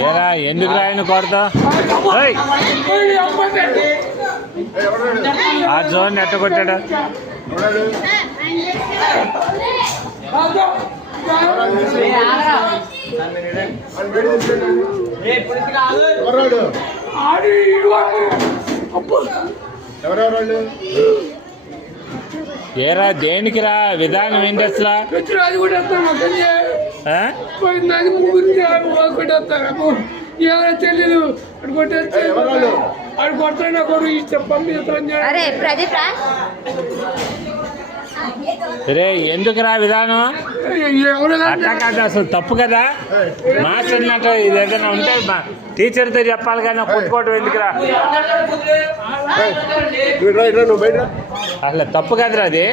ఏరా ఎందుకు రాయను కొడతా ఆ జోన్ ఎట్ట కొట్టాడు ఏరా దేనికి రా విధానం ఏంటి అసలు తెలియదు అడు కొడతాడు కొడు అరే ప్రదీప్ రా రే ఎందుకు రా విధానం అట్లా కాదు అసలు తప్పు కదా మాస్టర్ అన్నట్టు ఇది ఏదైనా ఉంటే టీచర్తో చెప్పాలి కానీ కొట్టుకోవటం ఎందుకురా అసలు తప్పు కదరా అది.